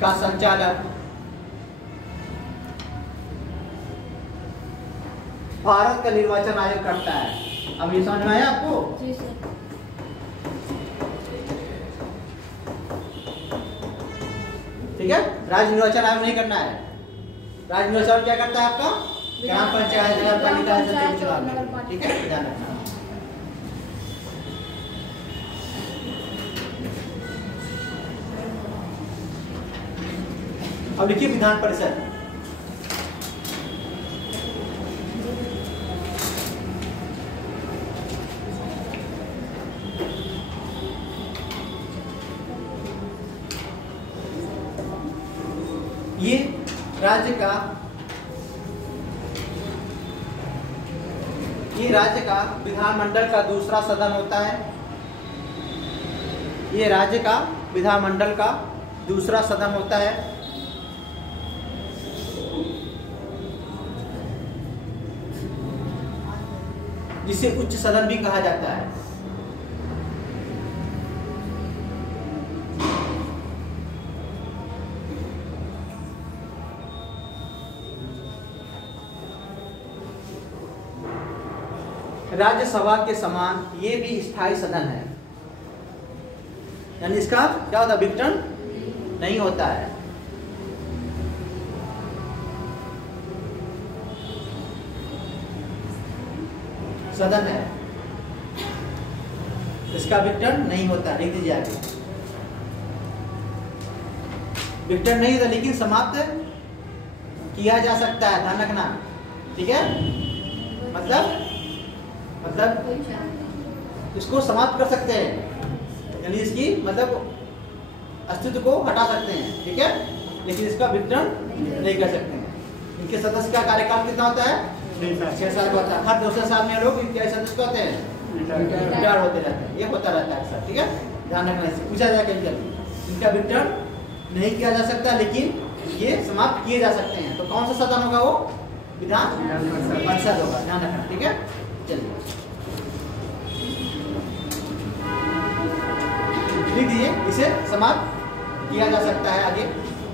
का संचालन भारत का निर्वाचन आयोग करता है। अब ये समझ में आया आपको? जी सर। ठीक है। राज्य निर्वाचन आयोग नहीं करना है। राज्य निर्वाचन आयोग क्या करता है आपका? ग्राम पंचायत, नगर पालिका के चुनाव में। ठीक है, ध्यान रखना। अब लिखिए विधान परिषद। ये राज्य का विधानमंडल का दूसरा सदन होता है। ये राज्य का विधानमंडल का दूसरा सदन होता है। जिसे उच्च सदन भी कहा जाता है। राज्यसभा के समान ये भी स्थायी सदन है, यानी इसका क्या होता है? विघटन नहीं होता है। सदन है, इसका विघटन नहीं होता। लिख दीजिए आगे। विघटन नहीं होता लेकिन समाप्त किया जा सकता है। ध्यान रखना। ठीक है। मतलब इसको समाप्त कर सकते हैं, यानी इसकी मतलब अस्तित्व को हटा सकते हैं। ठीक है। लेकिन इसका विघटन नहीं कर सकते हैं। इनके सदस्य का कार्यकाल कितना होता है? 6 साल का होता है। हर दूसरे साल में लोग इनके सदस्य होते हैं, रिटायर होते रहते हैं। ये होता रहता है सर। ठीक है, ध्यान रखना। इससे पूछा जाए कहीं कभी। इनका विघटन नहीं किया जा सकता लेकिन ये समाप्त किए जा सकते हैं। तो कौन सा सदन होगा? वो विधान परिषद होगा। ध्यान रखना। ठीक है। चलिए लिख दीजिए, इसे समाप्त किया जा सकता है आगे,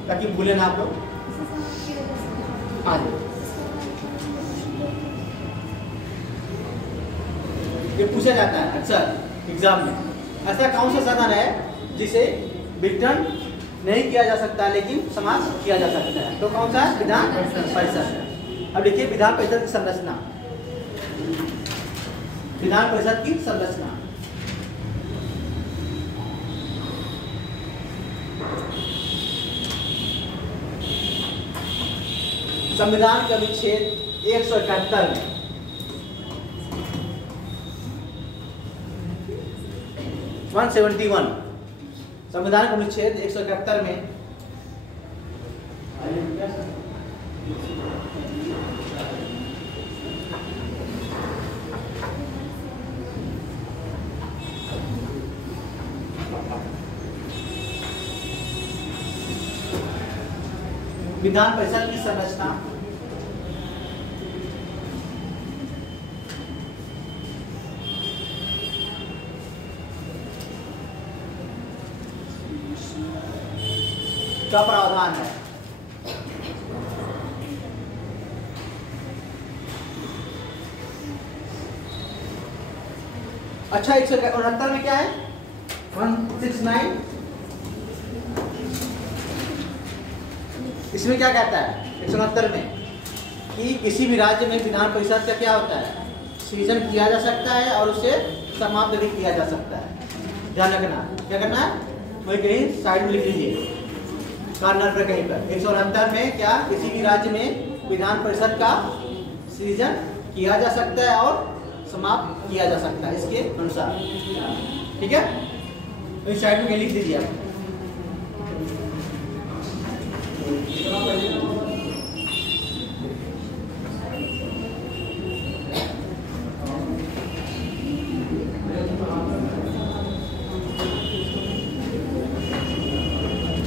ताकि भूले ना आप लोग। आगे ये पूछा जाता है अक्सर एग्जाम में। ऐसा कौन सा सदन है जिसे विघटन नहीं किया जा सकता लेकिन समाप्त किया जा सकता है? तो कौन सा? विधान परिषद। अब देखिए विधान परिषद की संरचना। विधान परिषद की संरचना संविधान के अनुच्छेद 171 में संविधान के अनुच्छेद 171 में विधान परिषद की संरचना का प्रावधान है। अच्छा, 169 में क्या है? 169 इसमें क्या कहता है? 169 में कि किसी भी राज्य में विधान परिषद का क्या होता है? सृजन किया जा सकता है और उसे समाप्त भी किया जा सकता है। ध्यान रखना। क्या करना है? वही कहीं साइड में लिख लीजिए। कार्नर पर कहीं पर 169 में क्या किसी भी राज्य में विधान परिषद का सृजन किया जा सकता है और समाप्त किया जा सकता है इसके अनुसार। ठीक है, तो इस साइड में लिख दीजिए आप।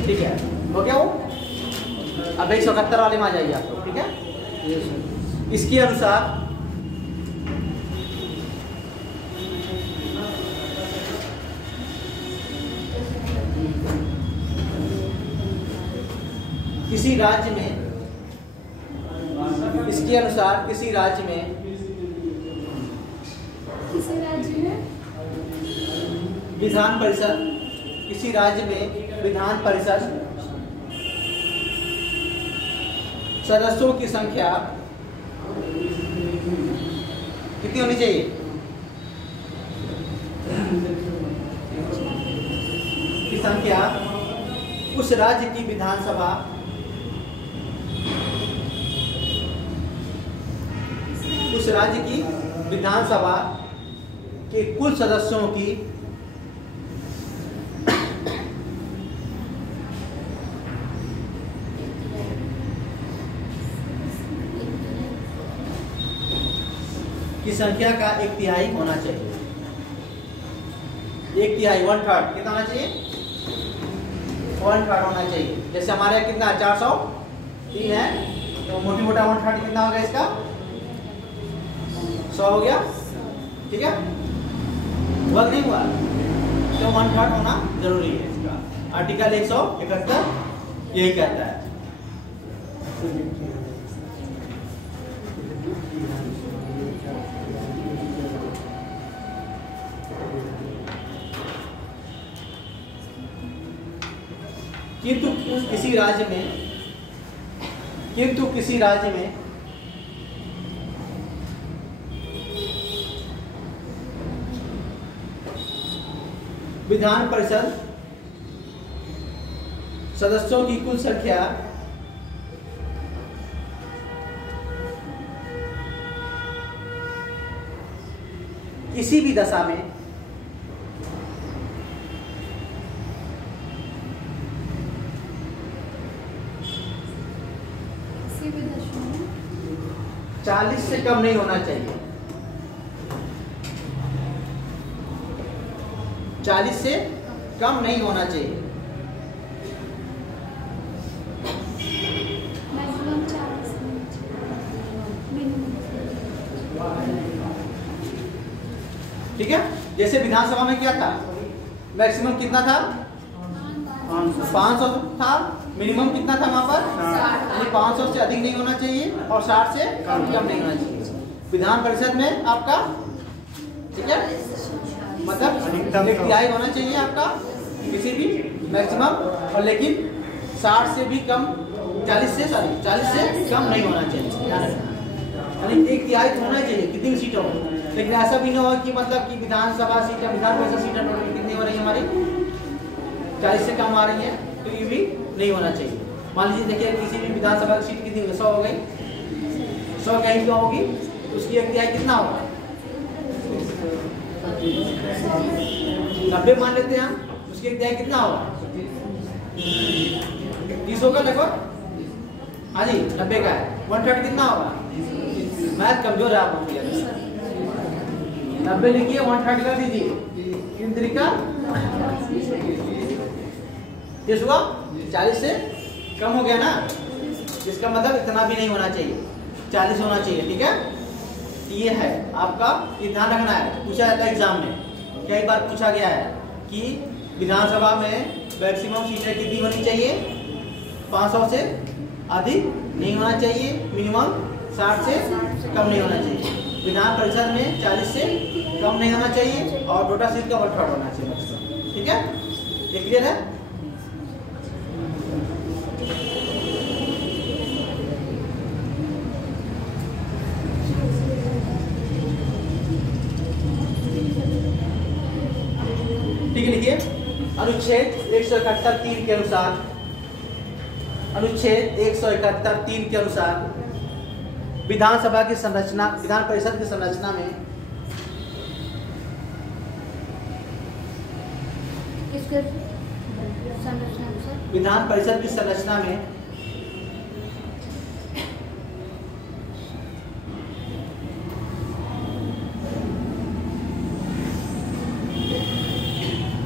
ठीक है, हो गया वो। अब 171 वाले में आ जाइए आप लोग। ठीक है, इसके अनुसार किसी राज्य में, इसके अनुसार किसी राज्य में विधान परिषद, किसी राज्य में विधान परिषद सदस्यों की संख्या कितनी होनी चाहिए? की संख्या उस राज्य की विधानसभा उस राज्य की विधानसभा के कुल सदस्यों की संख्या का 1/3 होना चाहिए। 1/3 1/3 कितना होना चाहिए? 1/3 होना चाहिए। जैसे हमारे यहाँ कितना 403 है, तो मोटी मोटा 1/3 कितना होगा इसका? 100 हो गया। ठीक है, वर्ग नहीं हुआ तो 1/3 होना जरूरी है इसका। आर्टिकल 171 यही कहता है। किंतु किसी राज्य में विधान परिषद सदस्यों की कुल संख्या किसी भी दशा में चालीस से कम नहीं होना चाहिए। 40 से कम नहीं होना चाहिए। ठीक है, जैसे विधानसभा में क्या था, मैक्सिमम कितना था? 500 था। मिनिमम कितना था वहां पर? 500 से अधिक नहीं होना चाहिए और 60 से कम नहीं होना चाहिए। विधान परिषद में आपका ठीक है, मतलब 1/3 होना चाहिए आपका किसी भी मैक्सिमम, और लेकिन 60 से भी कम, 40 से कम नहीं होना चाहिए। यानी 1/3 तो होना चाहिए कितनी भी सीटों में। लेकिन ऐसा भी ना हो कि मतलब कि विधानसभा सीटें, विधान परिषद सीटें टोटल कितनी हो रही है हमारी? 40 से कम आ रही है, तो ये भी नहीं होना चाहिए। मान लीजिए देखिए किसी भी विधानसभा की सीट कितनी 100 हो गई, 100 कहीं क्यों होगी, उसकी 1/3 कितना होगा? 90 मान लेते हैं हम, उसकी 1/3 कितना होगा? 30 होगा लगभग। हाँ जी, 90 का है। 1/3 कितना होगा? मैथ कमजोर है आप लोग। 90 लिखिए, 1/3 कर दीजिए। 3 तरीका 30 हुआ, 40 से कम हो गया ना। इसका मतलब इतना भी नहीं होना चाहिए, 40 होना चाहिए। ठीक है, ये है आपका, ये ध्यान रखना है। पूछा जाता है एग्जाम में, कई बार पूछा गया है कि विधानसभा में मैक्सिमम सीटें कितनी होनी चाहिए? 500 से अधिक नहीं होना चाहिए, मिनिमम 60 से कम नहीं होना चाहिए। विधान परिषद में 40 से कम नहीं होना चाहिए और टोटल सीट का 1/3 होना चाहिए। ठीक है, ये क्लियर है? ठीक है, लिखिए अनुच्छेद 171(3) के अनुसार अनुच्छेद 171(3) के अनुसार विधानसभा की संरचना, विधान परिषद की संरचना में किसके संरचना अनुसार? विधान परिषद की संरचना में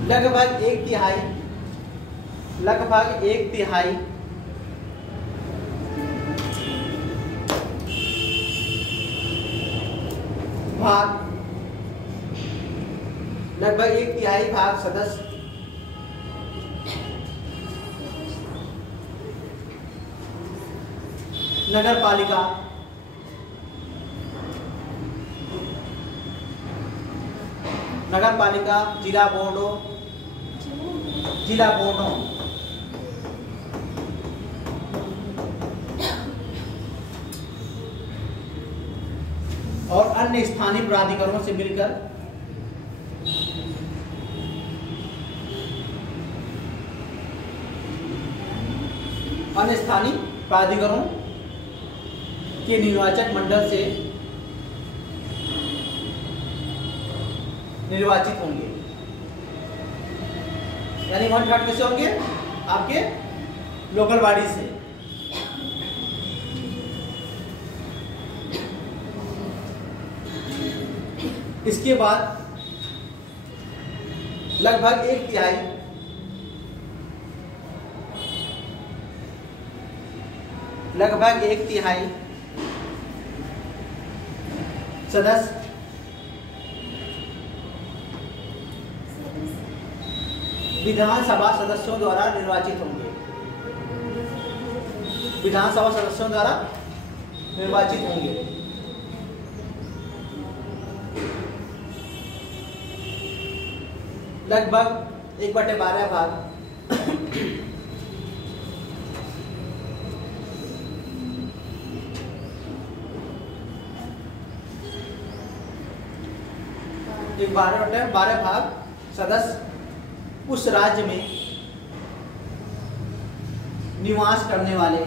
लगभग एक तिहाई भाग सदस्य नगर पालिका जिला बोर्डों और अन्य स्थानीय प्राधिकरणों से मिलकर के निर्वाचक मंडल से निर्वाचित होंगे। यानी 1/3 कैसे होंगे? आपके लोकल बॉडी से। इसके बाद लगभग एक तिहाई सदस्य विधानसभा सदस्यों द्वारा निर्वाचित होंगे। लगभग 1/12 भाग एक 12 भाग सदस्य उस राज्य में निवास करने वाले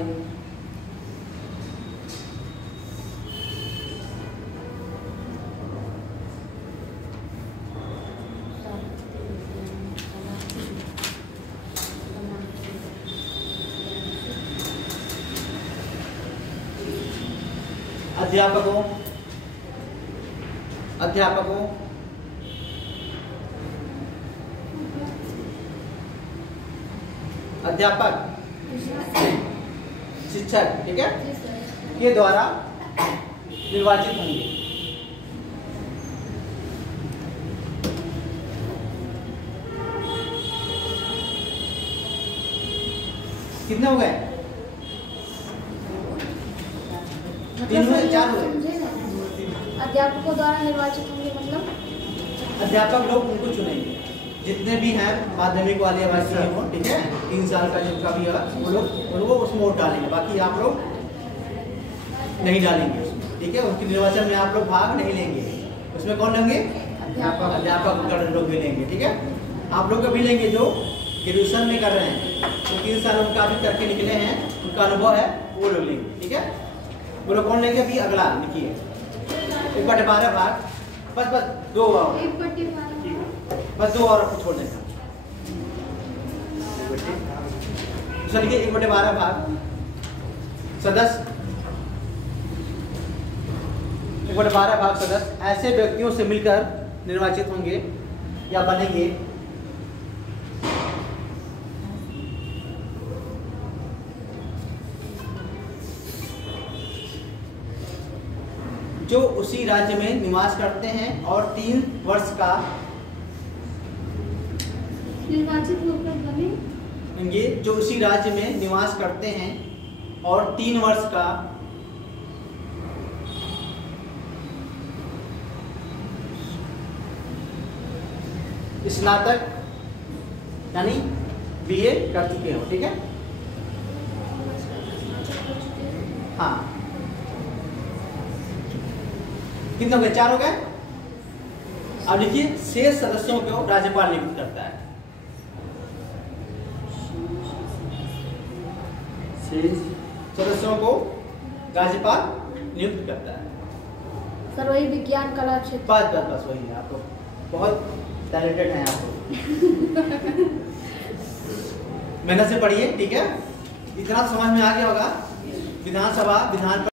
अध्यापकों शिक्षक, ठीक है, के द्वारा निर्वाचित होंगे। कितने हो गए? 3 हुए, 4 हुए। अध्यापकों द्वारा निर्वाचित होंगे मतलब अध्यापक लोग उनको चुनेंगे, जितने भी हैं माध्यमिक वाले आवासीय हो, ठीक है, 3 साल का जिनका भी है वो लोग उसमें वोट डालेंगे। बाकी आप लोग नहीं डालेंगे, ठीक है। उसके निर्वाचन में आप लोग भाग नहीं लेंगे। उसमें कौन लेंगे? अध्यापक लोग भी लेंगे, ठीक है। आप लोग कभी लेंगे जो ग्रेजुएशन में कर रहे हैं, तो 3 साल उनका भी करके निकले हैं, उनका अनुभव है, वो लोग लेंगे, ठीक है। वो लोग कौन लेंगे? अभी अगला लिखिए 1/12 भाग, बस 2 और, बस 2 और आपको छोड़ देना। चलिए 1/12 भाग सदस्य, 1/12 भाग सदस्य ऐसे व्यक्तियों से मिलकर निर्वाचित होंगे या बनेंगे जो उसी राज्य में निवास करते हैं और 3 वर्ष का निर्वाचित होकर बने, जो उसी राज्य में निवास करते हैं और 3 वर्ष का स्नातक यानी BA कर चुके हो, ठीक है। हाँ, कितने हो गए? 4 हो गए। अब लिखिए शेष सदस्यों को राज्यपाल नियुक्त करता है। सदस्यों को राज्यपाल नियुक्त करता है। सर वही विज्ञान कला क्षेत्र। बस वही है। आपको बहुत टैलेंटेड है आप। मेहनत से पढ़िए, ठीक है। इतना समझ में आ गया होगा। विधानसभा विधान